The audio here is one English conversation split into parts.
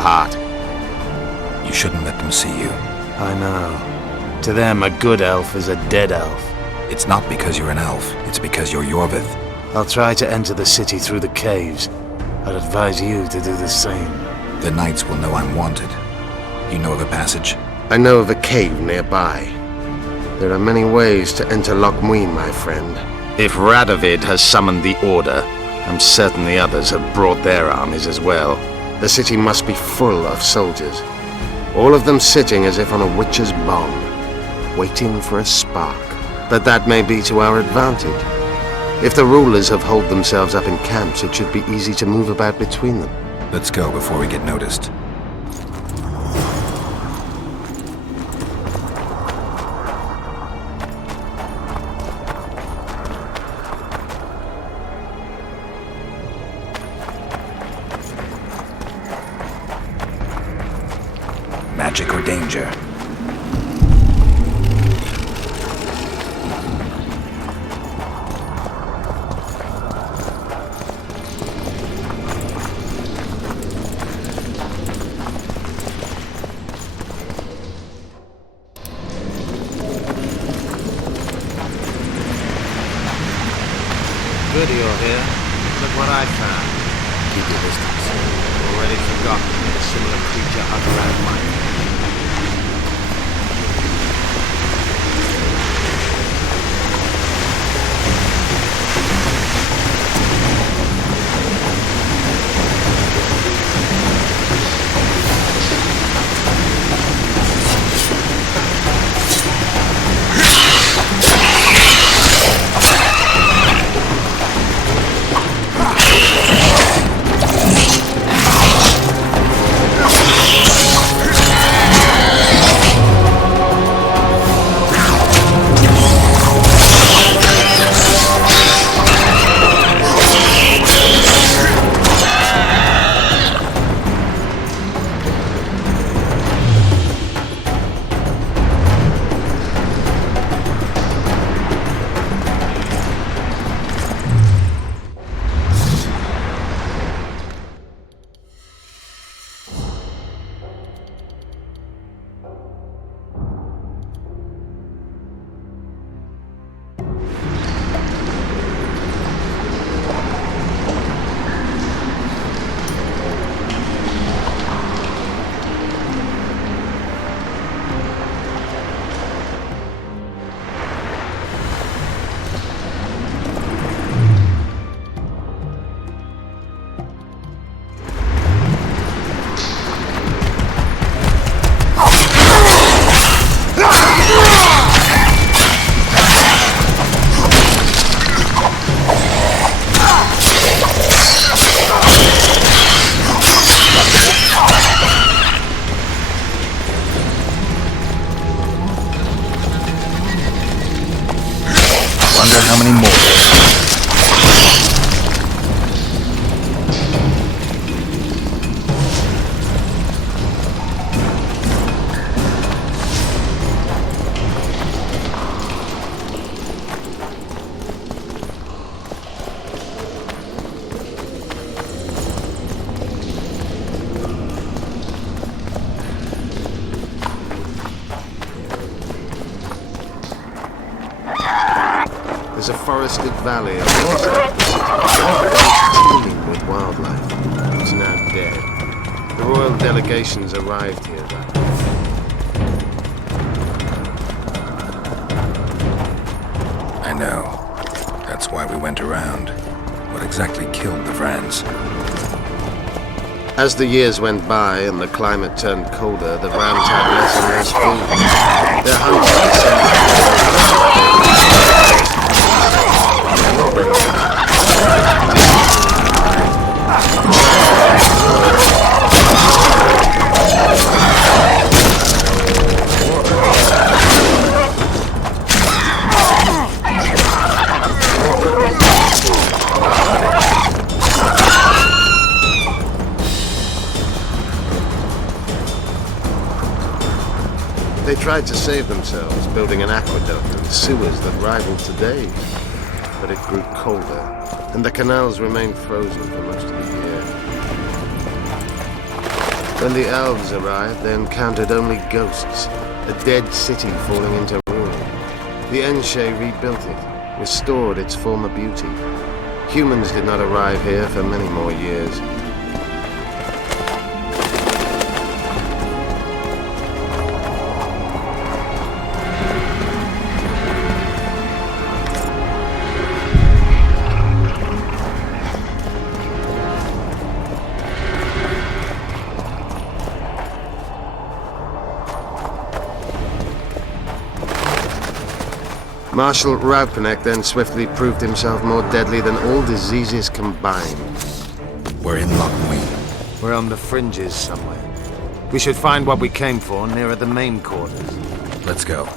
heart. You shouldn't let them see you. I know. To them, a good elf is a dead elf. It's not because you're an elf, it's because you're Yorvith. I'll try to enter the city through the caves. I'd advise you to do the same. The knights will know I'm wanted. You know of a passage? I know of a cave nearby. There are many ways to enter Loch Muin, my friend. If Radovid has summoned the Order, I'm certain the others have brought their armies as well. The city must be full of soldiers. All of them sitting as if on a witch's bomb, waiting for a spark. But that may be to our advantage. If the rulers have holed themselves up in camps, it should be easy to move about between them. Let's go before we get noticed. Magic or danger? Good you're here. Look what I found. Keep your distance. Already forgotten that a similar creature hung around mine. How many more? There's a forested valley teeming with wildlife. It's now dead. The royal delegations arrived here that day. I know. That's why we went around. What exactly killed the Vrans? As the years went by and the climate turned colder, the Vrans had less and less food. Their hunters descended. They tried to save themselves, building an aqueduct and sewers that rivaled today's. But it grew colder, and the canals remained frozen for most of the year. When the elves arrived, they encountered only ghosts, a dead city falling into ruin. The Enshe rebuilt it, restored its former beauty. Humans did not arrive here for many more years. Marshal Raupenek then swiftly proved himself more deadly than all diseases combined. We're in Loch Muin. We're on the fringes somewhere. We should find what we came for nearer the main quarters. Let's go.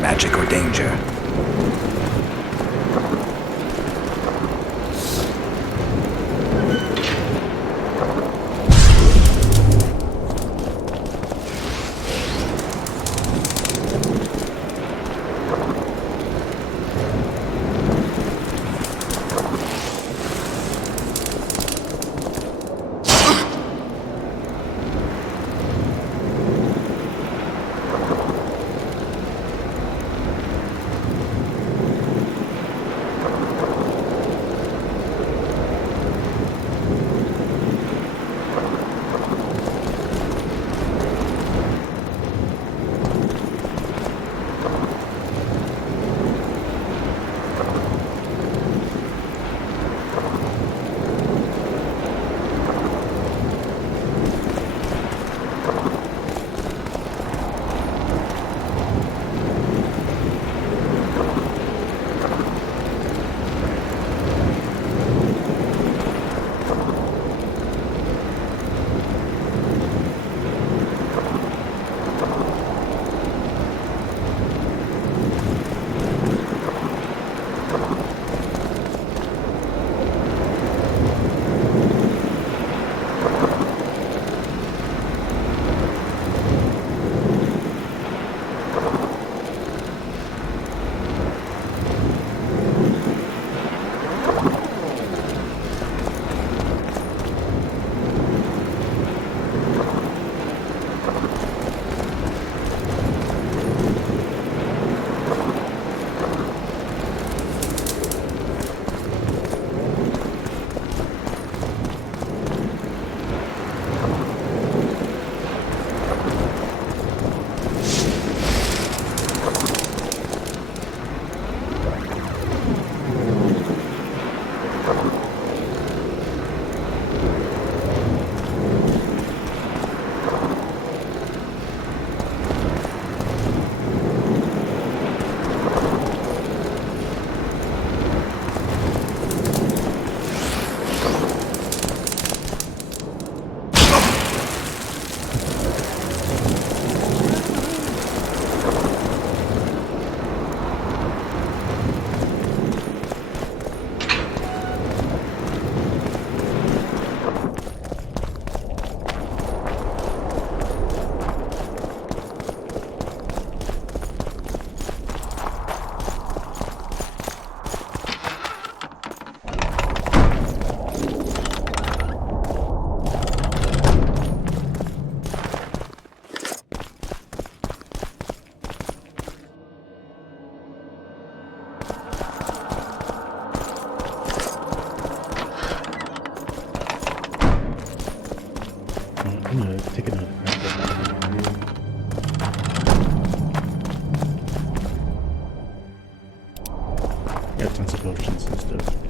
Magic or danger? defensive potions instead.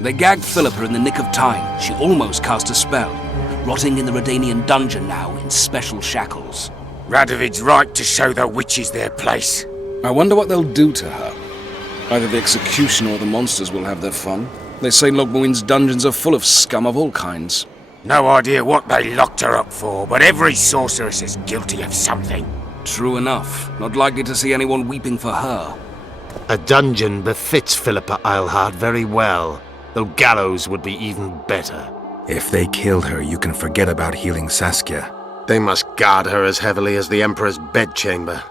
They gagged Philippa in the nick of time. She almost cast a spell, rotting in the Redanian dungeon now in special shackles. Radovid's right to show the witches their place. I wonder what they'll do to her. Either the executioner or the monsters will have their fun. They say Logmuin's dungeons are full of scum of all kinds. No idea what they locked her up for, but every sorceress is guilty of something. True enough. Not likely to see anyone weeping for her. A dungeon befits Philippa Eilhart very well, though gallows would be even better. If they kill her, you can forget about healing Saskia. They must guard her as heavily as the Emperor's bedchamber.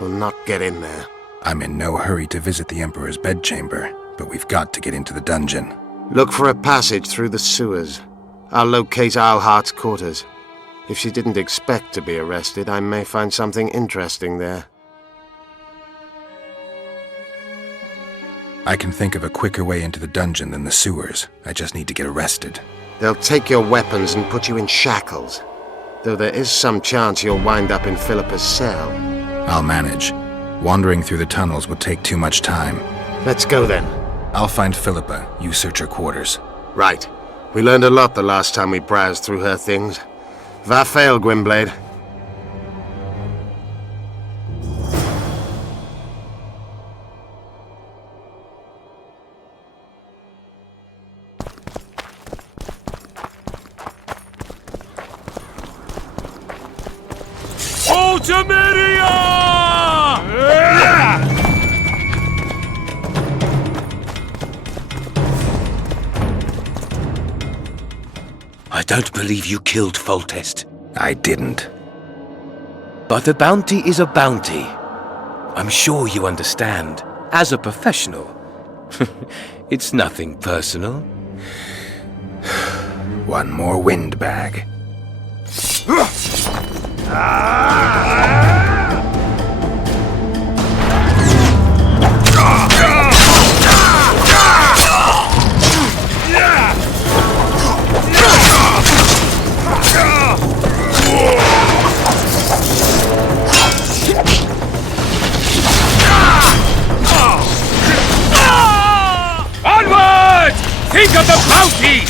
We'll not get in there. I'm in no hurry to visit the Emperor's bedchamber, but we've got to get into the dungeon. Look for a passage through the sewers. I'll locate Eilhart's quarters. If she didn't expect to be arrested, I may find something interesting there. I can think of a quicker way into the dungeon than the sewers. I just need to get arrested. They'll take your weapons and put you in shackles. Though there is some chance you'll wind up in Philippa's cell. I'll manage. Wandering through the tunnels would take too much time. Let's go then. I'll find Philippa. You search her quarters. Right. We learned a lot the last time we browsed through her things. Va fail, Gwynblade. I don't believe you killed Foltest. I didn't. But a bounty is a bounty. I'm sure you understand. As a professional. It's nothing personal. One more windbag. Onward! Think of the bounty!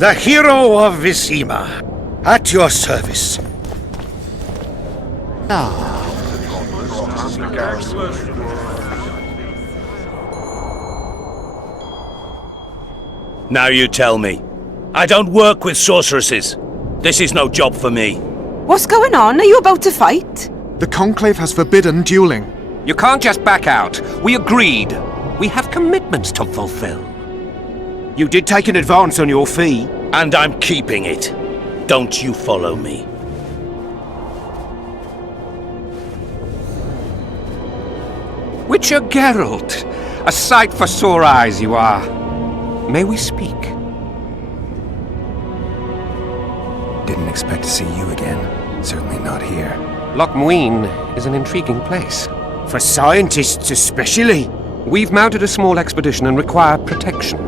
The hero of Vizima, at your service. Now you tell me. I don't work with sorceresses. This is no job for me. What's going on? Are you about to fight? The Conclave has forbidden dueling. You can't just back out. We agreed. We have commitments to fulfill. You did take an advance on your fee. And I'm keeping it. Don't you follow me. Witcher Geralt, a sight for sore eyes you are. May we speak? Didn't expect to see you again. Certainly not here. Loch Muin is an intriguing place. For scientists especially. We've mounted a small expedition and require protection.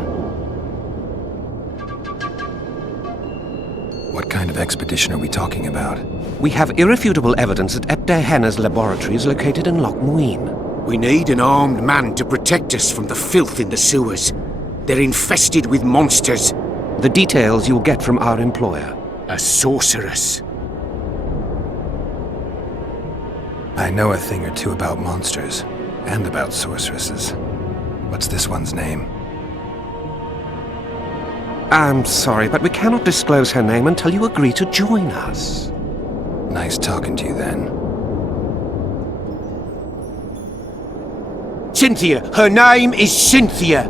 What kind of expedition are we talking about? We have irrefutable evidence that Epte Henna's laboratory is located in Loch Muin. We need an armed man to protect us from the filth in the sewers. They're infested with monsters. The details you'll get from our employer. A sorceress. I know a thing or two about monsters, and about sorceresses. What's this one's name? I'm sorry, but we cannot disclose her name until you agree to join us. Nice talking to you then. Cynthia. Her name is Cynthia.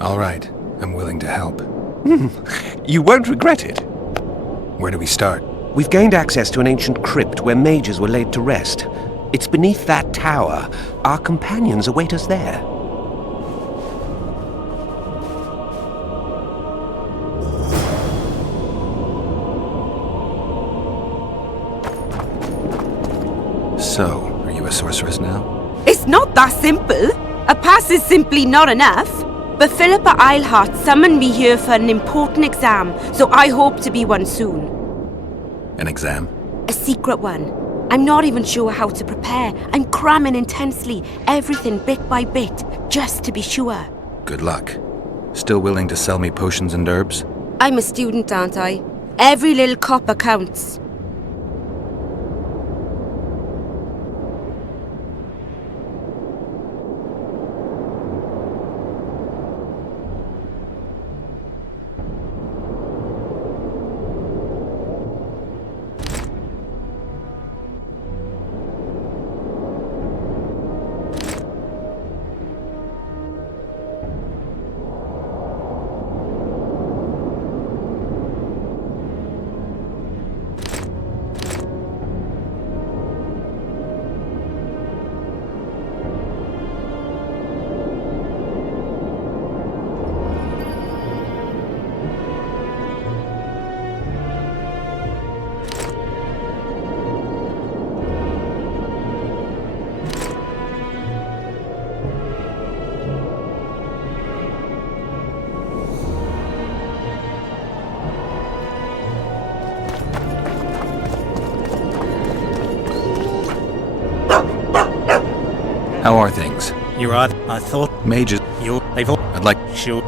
All right, I'm willing to help. You won't regret it. Where do we start? We've gained access to an ancient crypt where mages were laid to rest. It's beneath that tower. Our companions await us there. So, are you a sorceress now? It's not that simple. A pass is simply not enough. But Philippa Eilhart summoned me here for an important exam, so I hope to be one soon. An exam? A secret one. I'm not even sure how to prepare. I'm cramming intensely, everything bit by bit, just to be sure. Good luck. Still willing to sell me potions and herbs? I'm a student, aren't I? Every little copper counts. How are things? You're right. I thought Mages. you. I'd I'd like... Sure.